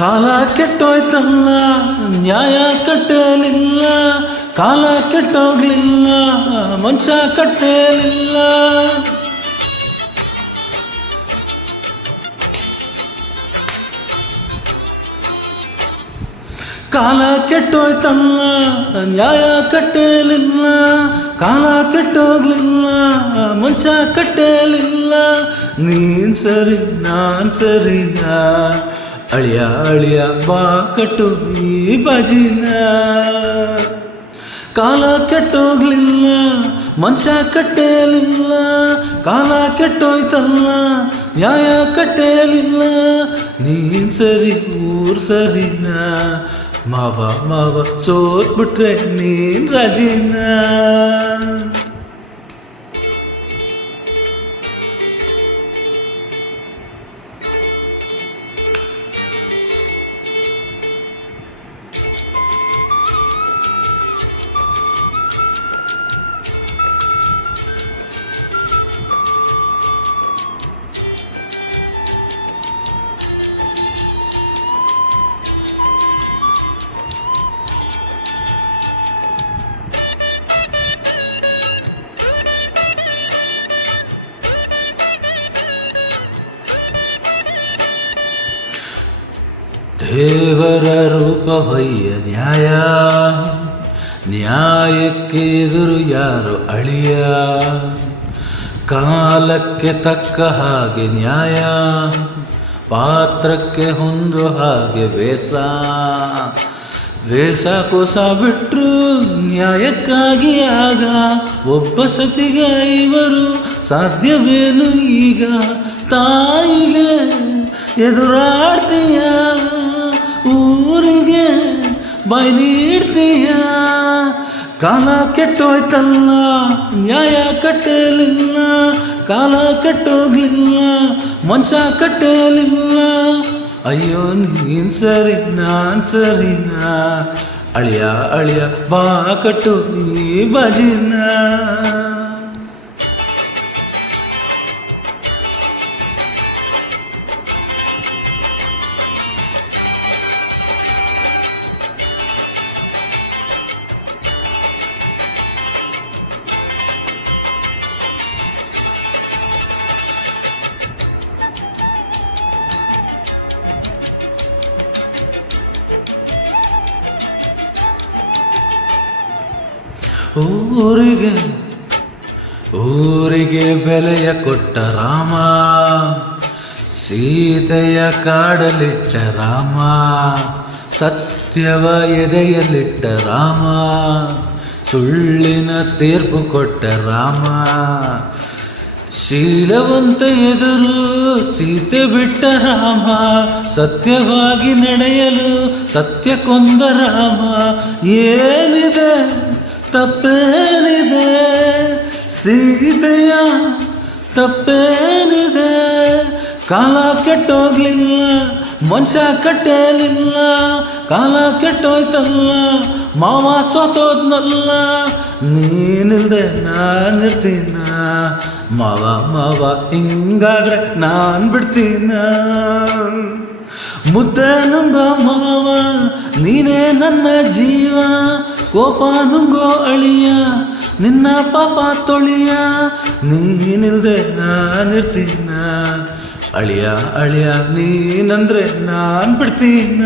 ಕಾಲ ಕೆಟ್ಟೋಯ್ತಲ್ಲ, ನ್ಯಾಯ ಕಟ್ಟಲಿಲ್ಲ, ಕಾಲ ಕೆಟ್ಟೋಗ್ಲಿಲ್ಲ, ಮನುಷ್ಯ ಕಟ್ಟಲಿಲ್ಲ. ಕಾಲ ಕೆಟ್ಟೋಯ್ತಲ್ಲ, ನ್ಯಾಯ ಕಟ್ಟಲಿಲ್ಲ, ಕಾಲ ಕೆಟ್ಟೋಗ್ಲಿಲ್ಲ, ಮನುಷ್ಯ ಕಟ್ಟಲಿಲ್ಲ. ನೀನ್ ಸರಿ ನಾನ್ ಸರಿನ, ಅಳಿಯ ಅಳಿಯ ಬಾ ಕಟ್ಟು ಈ ಬಾಜಿನ. ಕಾಲ ಕೆಟ್ಟೋಗ್ಲಿಲ್ಲ, ಮನುಷ್ಯ ಕಟ್ಟಲಿಲ್ಲ, ಕಾಲ ಕೆಟ್ಟೋಯ್ತಲ್ಲ, ನ್ಯಾಯ ಕಟ್ಟಲಿಲ್ಲ. ನೀನ್ ಸರಿ ಊರ್ ಸರಿನ, ಮಾವ ಮಾವ ಸೋತ್ಬಿಟ್ರೆ ನೀನ್ ರಾಜಿನ. ದೇವರ ರೂಪವಯ್ಯ ನ್ಯಾಯ, ನ್ಯಾಯಕ್ಕೆ ಎದುರು ಯಾರು ಅಳಿಯ. ಕಾಲಕ್ಕೆ ತಕ್ಕ ಹಾಗೆ ನ್ಯಾಯ, ಪಾತ್ರಕ್ಕೆ ಹೊಂದೋ ಹಾಗೆ ವೇಷ. ವೇಷ ಕೋಸ ಬಿಟ್ರು ನ್ಯಾಯಕ್ಕಾಗಿ ಆಗ, ಒಬ್ಬ ಸತಿಗೆ ಇವರು ಸಾಧ್ಯವೇನು ಈಗ. ತಾಯಿಗೆ ಎದುರಾಡ್ತೀಯ, ಊರಿಗೆ ಬಾಯಿ ನೀಡ್ತೀಯ. ಕಾಲ ಕೆಟ್ಟೋಯ್ತಲ್ಲ, ನ್ಯಾಯ ಕಟ್ಟಲಿಲ್ಲ, ಕಾಲ ಕೆಟ್ಟೋಗ್ಲಿಲ್ಲ, ಮನುಷ್ಯ ಕಟ್ಟಲಿಲ್ಲ. ಅಯ್ಯೋ ನೀನ್ ಸರಿ ನಾನ್ ಸರಿನ, ಅಳಿಯ ಅಳಿಯ ಬಾ ಕಟ್ಟು ಈ ಬಾಜಿನ. ಊರಿಗೆ ಊರಿಗೆ ಬೆಲೆಯ ಕೊಟ್ಟ ರಾಮ, ಸೀತೆಯ ಕಾಡಲಿಟ್ಟ ರಾಮ, ಸತ್ಯವ ಎದೆಯಲ್ಲಿಟ್ಟ ರಾಮ, ಸುಳ್ಳಿನ ತೀರ್ಪು ಕೊಟ್ಟ ರಾಮ. ಶೀಲವಂತ ಎದುರು ಸೀತೆ ಬಿಟ್ಟ ರಾಮ, ಸತ್ಯವಾಗಿ ನಡೆಯಲು ಸತ್ಯ ಕೊಂದ ರಾಮ. ಏನಿದೆ ತಪ್ಪೇನಿದೆ, ಸೀತೆಯ ತಪ್ಪೇನಿದೆ. ಕಾಲ ಕೆಟ್ಟೋಗ್ಲಿಲ್ಲ, ಮನುಷ್ಯ ಕಟ್ಟಲಿಲ್ಲ, ಕಾಲ ಕೆಟ್ಟೋಯ್ತಲ್ಲ, ಮಾವ ಸೋತೋದ್ನಲ್ಲ. ನೀನಿಲ್ದೆ ನಾನಿರ್ತೀನ, ಮಾವ ಮಾವ ಹಿಂಗಾದ್ರೆ ನಾನ್ ಬಿಡ್ತೀನ. ಮುದ್ದೆ ನುಂಗೋ ಮಾವ ನೀನೇ ನನ್ನ ಜೀವ, ಕೋಪ ನುಂಗೋ ಅಳಿಯ ನಿನ್ನ ಪಾಪ ತೊಳಿಯ. ನೀನಿಲ್ದೆ ನಾನಿರ್ತೀನ, ಅಳಿಯ ಅಳಿಯ ನೀನಂದ್ರೆ ನಾನ್ ಬಿಡ್ತೀನ.